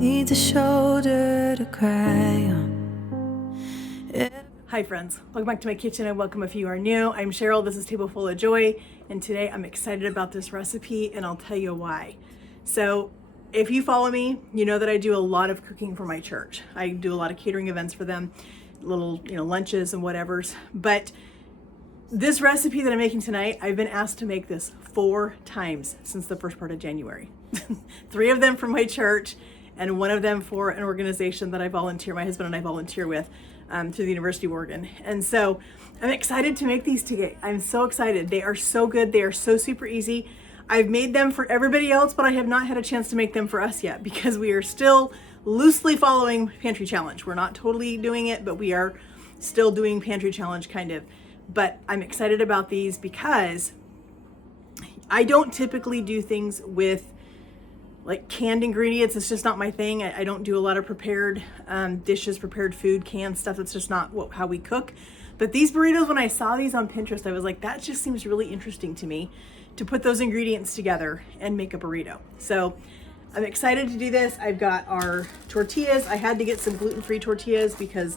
Needs a shoulder to cry on. Hi friends, welcome back to my kitchen and welcome if you are new. I'm Cheryl, this is Table Full of Joy, and today I'm excited about this recipe and I'll tell you why. So if you follow me, you know that I do a lot of cooking for my church. I do a lot of catering events for them, little lunches and whatevers. But this recipe that I'm making tonight, I've been asked to make this 4 times since the first part of January. 3 of them from my church and 1 of them for an organization that I volunteer, my husband and I volunteer with through the University of Oregon. And so I'm excited to make these today. I'm so excited. They are so good. They are so super easy. I've made them for everybody else, but I have not had a chance to make them for us yet because we are still loosely following Pantry Challenge. We're not totally doing it, but we are still doing Pantry Challenge kind of. But I'm excited about these because I don't typically do things with like canned ingredients. It's just not my thing. I don't do a lot of prepared dishes, prepared food, canned stuff. That's just not how we cook. But these burritos, when I saw these on Pinterest, I was like, that just seems really interesting to me to put those ingredients together and make a burrito. So I'm excited to do this. I've got our tortillas. I had to get some gluten-free tortillas because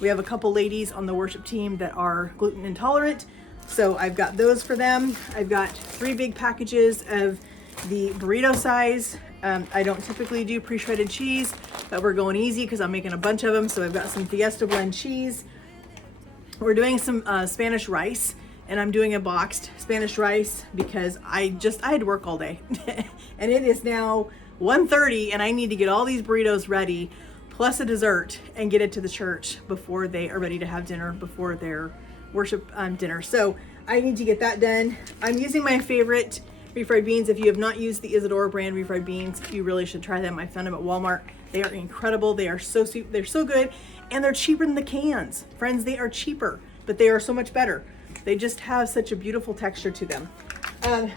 we have a couple ladies on the worship team that are gluten intolerant. So I've got those for them. I've got 3 big packages of the burrito size. I don't typically do pre-shredded cheese, but we're going easy because I'm making a bunch of them. So I've got some Fiesta blend cheese. We're doing some Spanish rice, and I'm doing a boxed Spanish rice because I had to work all day. And it is now 1:30 and I need to get all these burritos ready, plus a dessert, and get it to the church before they are ready to have dinner, before their worship dinner. So I need to get that done. I'm using my favorite refried beans. If you have not used the Isadora brand refried beans, you really should try them. I found them at Walmart. They are incredible. They're so good, and they're cheaper than the cans. Friends, they are cheaper, but they are so much better. They just have such a beautiful texture to them.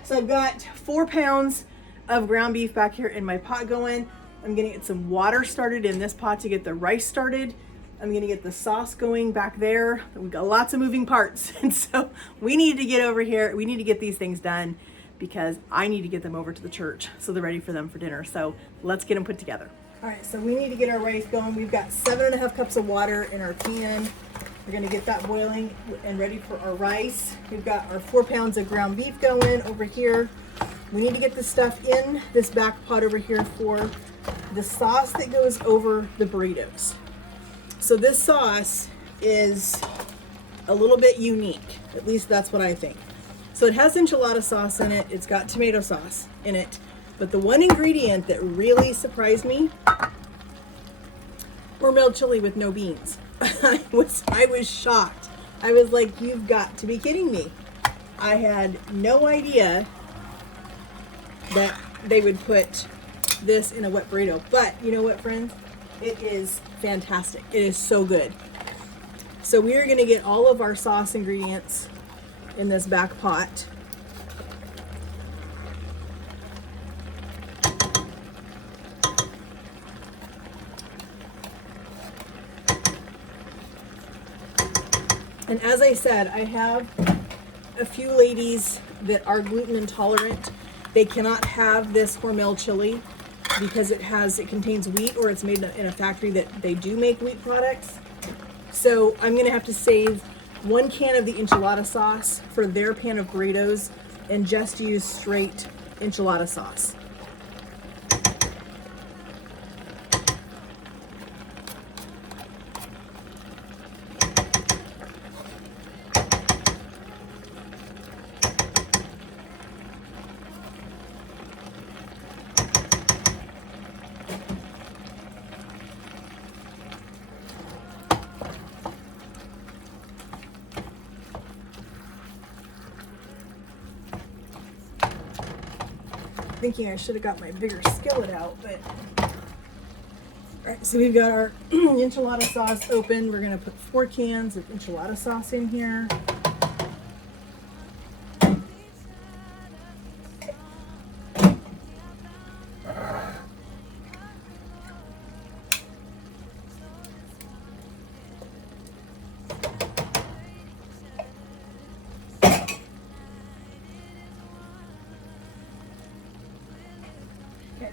So I've got 4 pounds of ground beef back here in my pot going. I'm gonna get some water started in this pot to get the rice started. I'm gonna get the sauce going back there. We've got lots of moving parts, and so we need to get over here. We need to get these things done because I need to get them over to the church so they're ready for them for dinner. So let's get them put together. All right, so we need to get our rice going. We've got 7.5 cups of water in our pan. We're gonna get that boiling and ready for our rice. We've got our 4 pounds of ground beef going over here. We need to get this stuff in this back pot over here for the sauce that goes over the burritos. So this sauce is a little bit unique. At least that's what I think. So it has enchilada sauce in it. It's got tomato sauce in it. But the one ingredient that really surprised me, hormel chili with no beans. I was shocked. I was like, you've got to be kidding me. I had no idea that they would put this in a wet burrito. But you know what, friends? It is fantastic. It is so good. So we are going to get all of our sauce ingredients in this back pot. And as I said, I have a few ladies that are gluten intolerant. They cannot have this hormel chili because it contains wheat, or it's made in a factory that they do make wheat products. So I'm gonna have to save 1 can of the enchilada sauce for their pan of burritos and just use straight enchilada sauce. Thinking I should have got my bigger skillet out, but all right, so we've got our enchilada sauce open. We're gonna put 4 cans of enchilada sauce in here.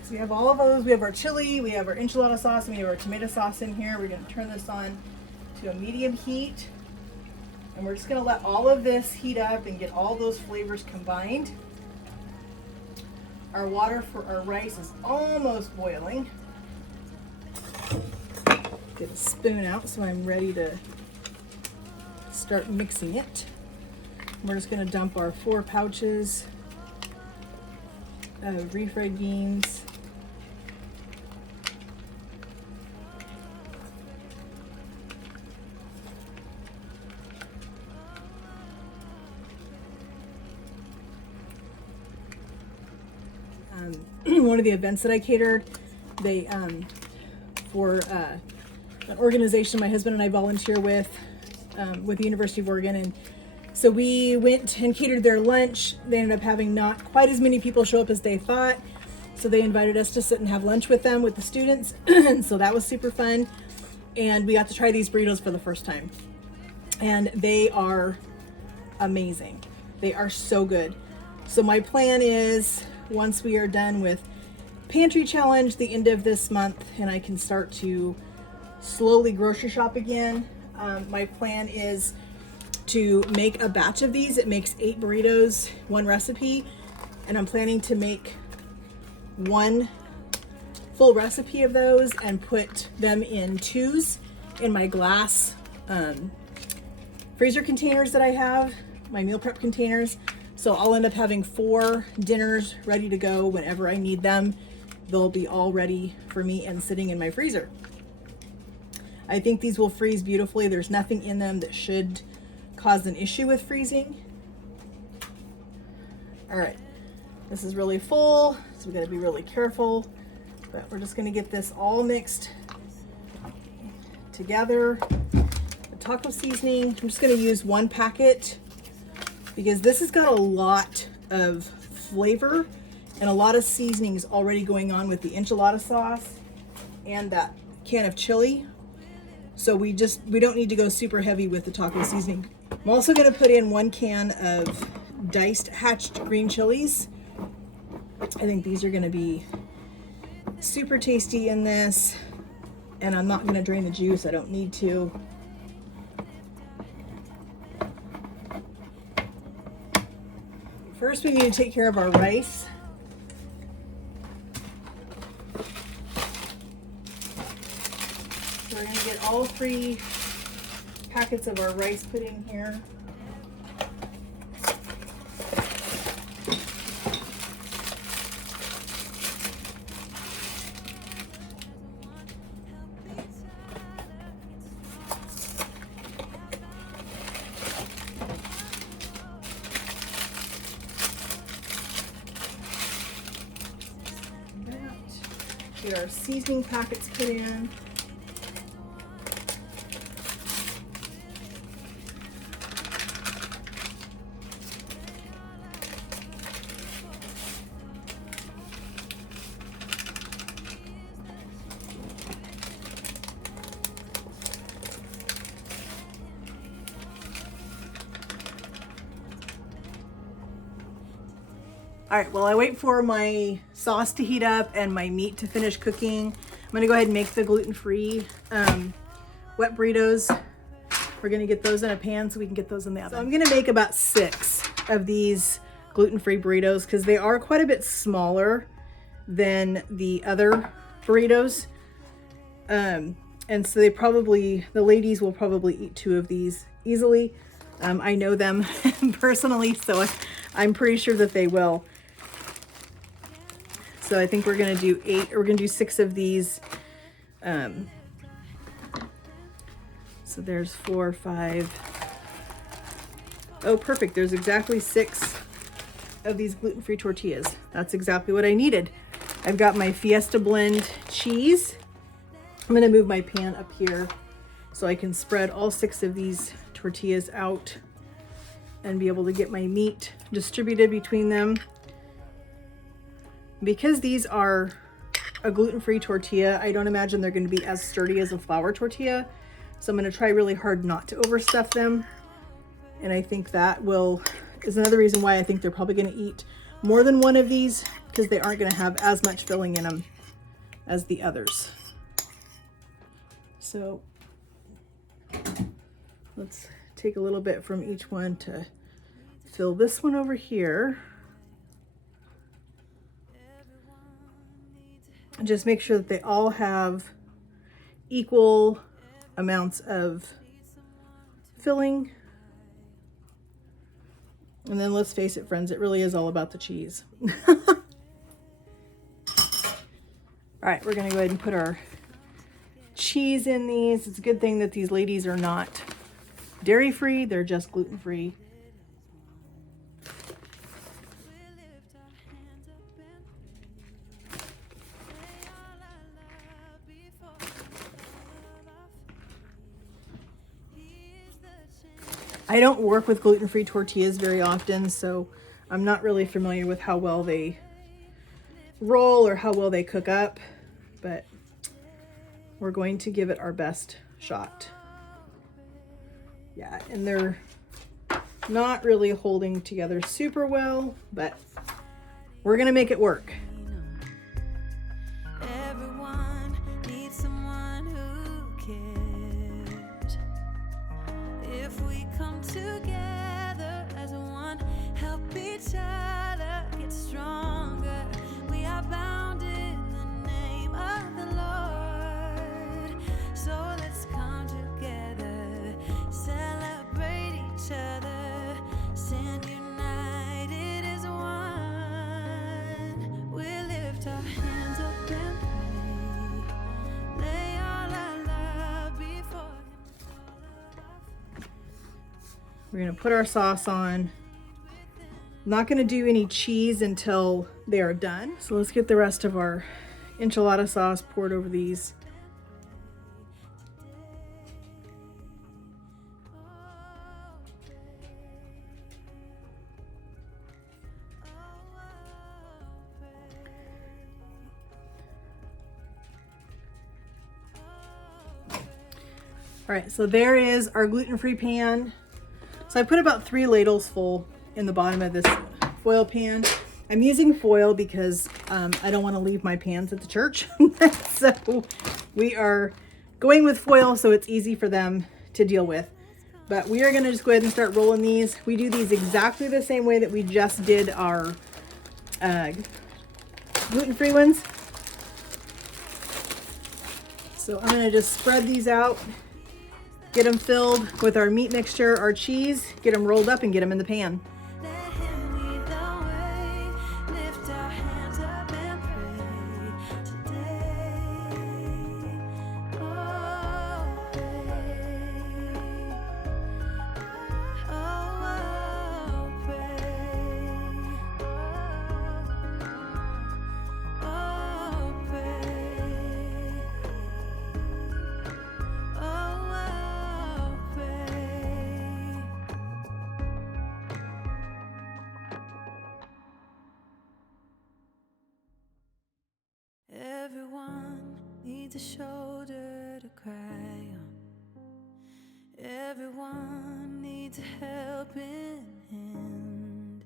So we have all of those. We have our chili, we have our enchilada sauce, and we have our tomato sauce in here. We're gonna turn this on to a medium heat. And we're just gonna let all of this heat up and get all those flavors combined. Our water for our rice is almost boiling. Get a spoon out so I'm ready to start mixing it. We're just gonna dump our 4 pouches of refried beans. One of the events that I catered, they for an organization my husband and I volunteer with the University of Oregon, and so we went and catered their lunch. They ended up having not quite as many people show up as they thought, so they invited us to sit and have lunch with them, with the students. And so that was super fun, and we got to try these burritos for the first time, and they are amazing. They are so good. So my plan is, once we are done with Pantry Challenge the end of this month and I can start to slowly grocery shop again, my plan is to make a batch of these. It makes 8 burritos, 1 recipe, and I'm planning to make 1 full recipe of those and put them in 2s in my glass freezer containers that I have, my meal prep containers. So I'll end up having 4 dinners ready to go whenever I need them. They'll be all ready for me and sitting in my freezer. I think these will freeze beautifully. There's nothing in them that should cause an issue with freezing. All right, this is really full, so we gotta be really careful, but we're just gonna get this all mixed together. The taco seasoning, I'm just gonna use 1 packet because this has got a lot of flavor and a lot of seasonings already going on with the enchilada sauce and that can of chili. So we don't need to go super heavy with the taco seasoning. I'm also gonna put in 1 can of diced hatched green chilies. I think these are gonna be super tasty in this, and I'm not gonna drain the juice, I don't need to. First, we need to take care of our rice. So we're gonna get all 3 packets of our rice put in here. Get our seasoning packets put in. All right, while I wait for my sauce to heat up and my meat to finish cooking, I'm gonna go ahead and make the gluten-free wet burritos. We're gonna get those in a pan so we can get those in the oven. So I'm gonna make about 6 of these gluten-free burritos because they are quite a bit smaller than the other burritos. And so the ladies will probably eat 2 of these easily. I know them personally, so I'm pretty sure that they will. So I think we're gonna do 8, or we're gonna do 6 of these. So there's 4, 5. Oh, perfect. There's exactly 6 of these gluten-free tortillas. That's exactly what I needed. I've got my Fiesta blend cheese. I'm gonna move my pan up here so I can spread all 6 of these tortillas out and be able to get my meat distributed between them. Because these are a gluten-free tortilla, I don't imagine they're going to be as sturdy as a flour tortilla. So I'm going to try really hard not to overstuff them. And I think that is another reason why I think they're probably going to eat more than one of these because they aren't going to have as much filling in them as the others. So let's take a little bit from each one to fill this one over here. And just make sure that they all have equal amounts of filling. And then let's face it, friends, it really is all about the cheese. All right, we're gonna go ahead and put our cheese in these. It's a good thing that these ladies are not dairy-free, they're just gluten-free. I don't work with gluten-free tortillas very often, so I'm not really familiar with how well they roll or how well they cook up, but we're going to give it our best shot. Yeah, and they're not really holding together super well, but we're gonna make it work. Everyone needs someone who cares. If we come together as one, help each other get stronger. We are bound in the name of the Lord. So let's come together, celebrate each other, stand united as one. We lift our hands up and pray, lay all our love before Him. We're gonna put our sauce on. I'm not gonna do any cheese until they are done. So let's get the rest of our enchilada sauce poured over these. All right, so there is our gluten-free pan. So I put about 3 ladles full in the bottom of this foil pan. I'm using foil because I don't want to leave my pans at the church. So we are going with foil so it's easy for them to deal with. But we are going to just go ahead and start rolling these. We do these exactly the same way that we just did our gluten-free ones. So I'm going to just spread these out, get them filled with our meat mixture, our cheese, get them rolled up and get them in the pan. Let Him lead the way, lift our hands up and pray today. Oh, pray. Oh, pray. Oh, pray. Oh, pray. Everyone needs a shoulder to cry on. Everyone needs a helping hand.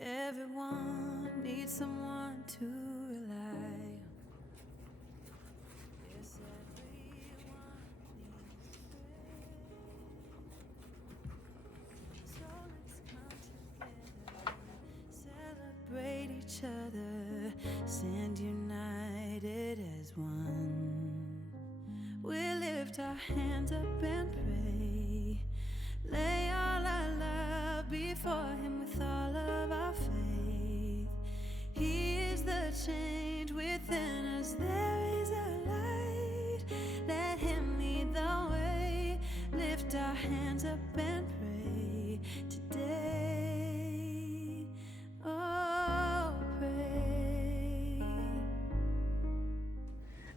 Everyone needs someone to rely on. Yes, everyone needs prayer. So let's come together, celebrate each other, stand united as one. We lift our hands up and pray, lay all our love before Him with all of our faith. He is the change within us, there is a light. Let Him lead the way, lift our hands up and pray today. Oh, pray.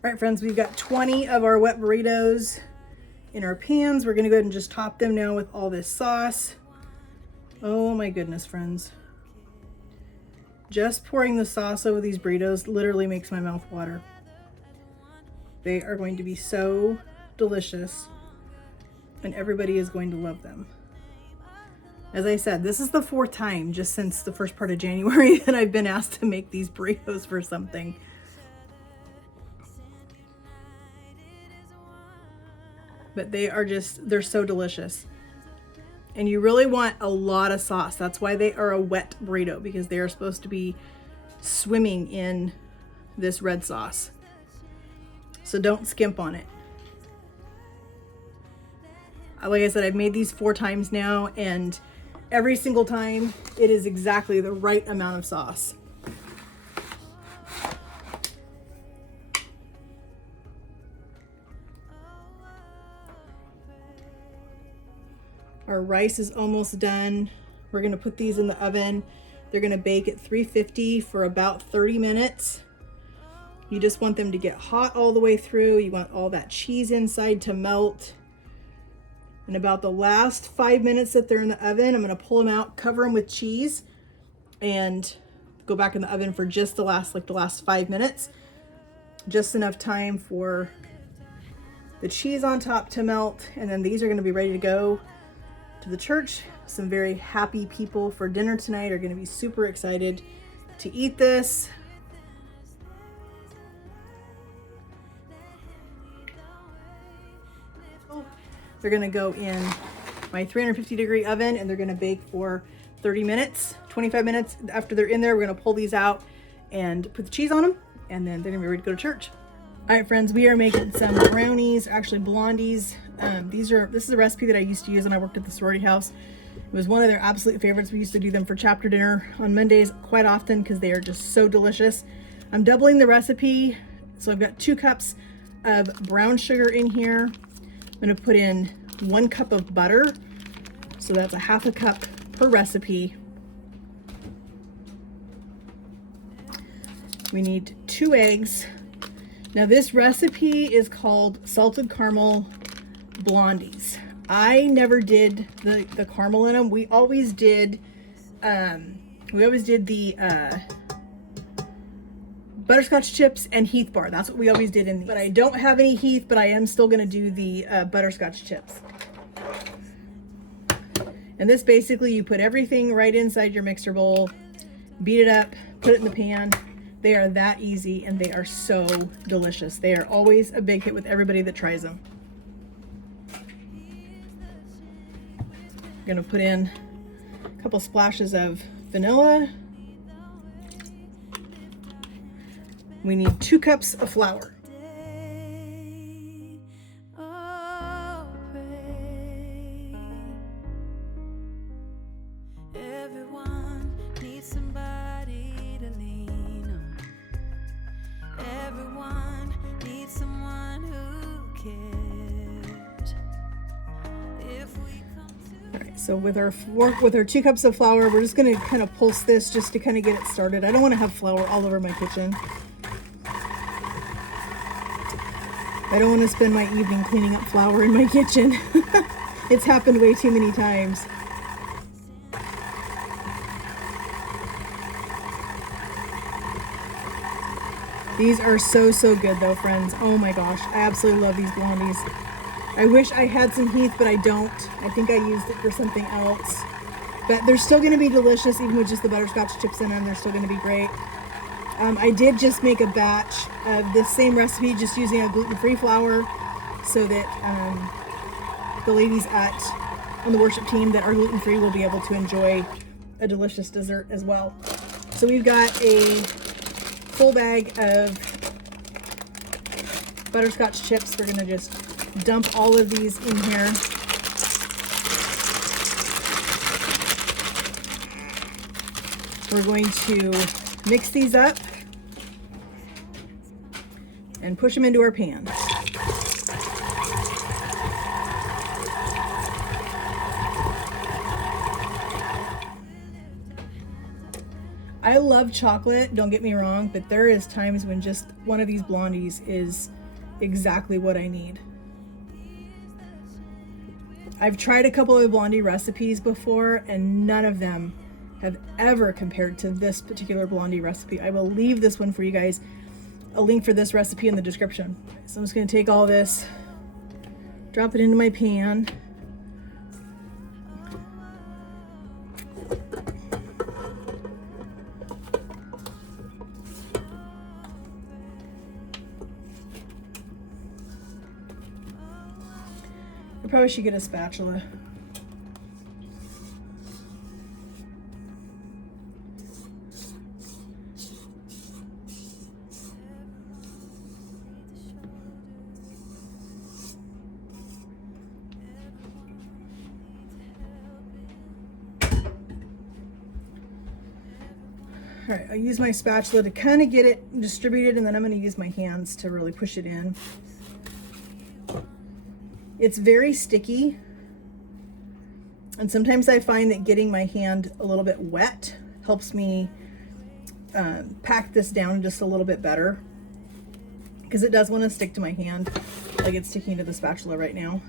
All right, friends, we've got 20 of our wet burritos in our pans. We're gonna go ahead and just top them now with all this sauce. Oh my goodness, friends. Just pouring the sauce over these burritos literally makes my mouth water. They are going to be so delicious and everybody is going to love them. As I said, this is the 4th time just since the first part of January that I've been asked to make these burritos for something. But they're so delicious. And you really want a lot of sauce. That's why they are a wet burrito, because they are supposed to be swimming in this red sauce. So don't skimp on it. Like I said, I've made these 4 times now, and every single time it is exactly the right amount of sauce. Our rice is almost done. We're gonna put these in the oven. They're gonna bake at 350 for about 30 minutes. You just want them to get hot all the way through. You want all that cheese inside to melt. In about the last 5 minutes that they're in the oven, I'm gonna pull them out, cover them with cheese, and go back in the oven for just the last 5 minutes. Just enough time for the cheese on top to melt, and then these are gonna be ready to go to the church. Some very happy people for dinner tonight are gonna be super excited to eat this. They're gonna go in my 350-degree oven, and they're gonna bake for 30 minutes, 25 minutes. After they're in there, we're gonna pull these out and put the cheese on them, and then they're gonna be ready to go to church. All right, friends, we are making some brownies, actually Blondies. This is a recipe that I used to use when I worked at the sorority house. It was one of their absolute favorites. We used to do them for chapter dinner on Mondays quite often because they are just so delicious. I'm doubling the recipe. So I've got 2 cups of brown sugar in here. I'm gonna put in 1 cup of butter. So that's a 1/2 cup per recipe. We need 2 eggs. Now this recipe is called salted caramel Blondies. I never did the caramel in them. We always did the butterscotch chips and Heath bar. That's what we always did in these. But I don't have any Heath, but I am still gonna do the butterscotch chips. And this basically, you put everything right inside your mixer bowl, beat it up, put it in the pan. They are that easy, and they are so delicious. They are always a big hit with everybody that tries them. I'm gonna put in a couple splashes of vanilla. We need 2 cups of flour. Everyone needs somebody to lean on. Everyone needs someone who cares. If we come to All right, so with our 2 cups of flour, we're just gonna kind of pulse this just to kind of get it started. I don't want to have flour all over my kitchen. I don't want to spend my evening cleaning up flour in my kitchen. It's happened way too many times. These are so, so good though, friends. Oh my gosh, I absolutely love these Blondies. I wish I had some Heath, but I don't. I think I used it for something else. But they're still gonna be delicious, even with just the butterscotch chips in them. They're still gonna be great. I did just make a batch of this same recipe, just using a gluten-free flour, so that the ladies on the worship team that are gluten-free will be able to enjoy a delicious dessert as well. So we've got a full bag of butterscotch chips. We're gonna just dump all of these in here. We're going to mix these up and push them into our pan. I love chocolate, don't get me wrong, but there is times when just one of these Blondies is exactly what I need. I've tried a couple of Blondie recipes before, and none of them have ever compared to this particular Blondie recipe. I will leave this one for you guys, a link for this recipe in the description. So I'm just gonna take all this, drop it into my pan. probably should get a spatula. All right, I'll use my spatula to kind of get it distributed, and then I'm going to use my hands to really push it in. It's very sticky, and sometimes I find that getting my hand a little bit wet helps me pack this down just a little bit better, because it does want to stick to my hand like it's sticking to the spatula right now.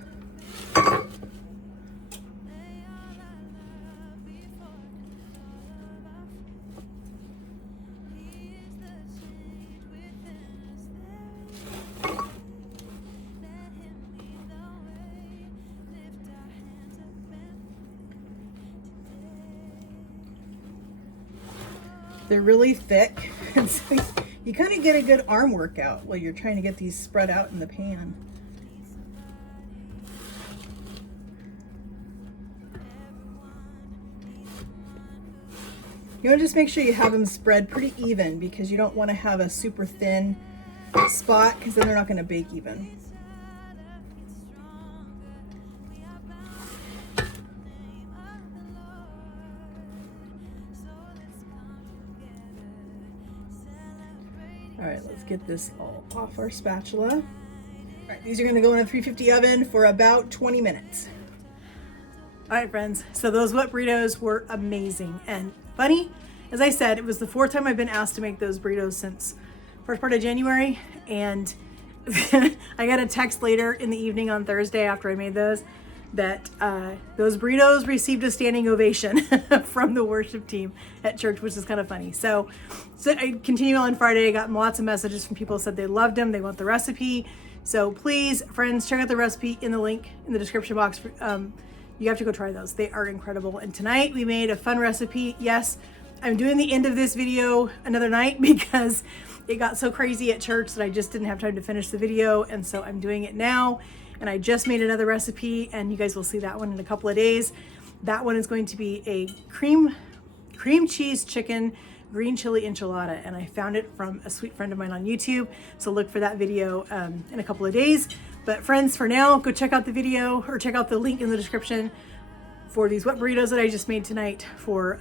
They're really thick, and so you kind of get a good arm workout while you're trying to get these spread out in the pan. You want to just make sure you have them spread pretty even, because you don't want to have a super thin spot, because then they're not going to bake even. All right, let's get this all off our spatula. All right, these are gonna go in a 350 oven for about 20 minutes. All right, friends, so those wet burritos were amazing. And funny, as I said, it was the 4th time I've been asked to make those burritos since first part of January. And I got a text later in the evening on Thursday after I made those that those burritos received a standing ovation from the worship team at church, which is kind of funny. So I continued on Friday. I got lots of messages from people who said they loved them. They want the recipe. So please, friends, check out the recipe in the link in the description box. You have to go try those. They are incredible. And tonight we made a fun recipe. Yes, I'm doing the end of this video another night because it got so crazy at church that I just didn't have time to finish the video. And so I'm doing it now. And I just made another recipe, and you guys will see that one in a couple of days. That one is going to be a cream cheese chicken green chili enchilada, and I found it from a sweet friend of mine on YouTube. So look for that video in a couple of days. But friends, for now, go check out the video or check out the link in the description for these wet burritos that I just made tonight for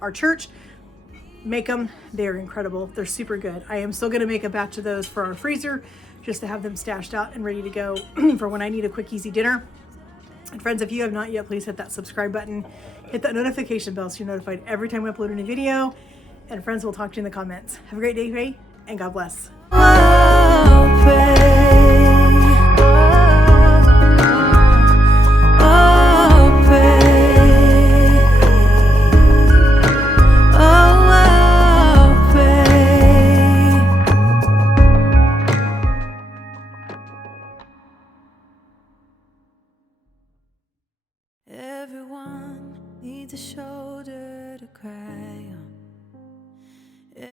our church. Make them. They're incredible. They're super good. I am still going to make a batch of those for our freezer just to have them stashed out and ready to go for when I need a quick, easy dinner. And friends, if you have not yet, please hit that subscribe button, hit that notification bell so you're notified every time I upload a new video. And friends, we'll talk to you in the comments. Have a great day, and God bless. Everyone needs a show.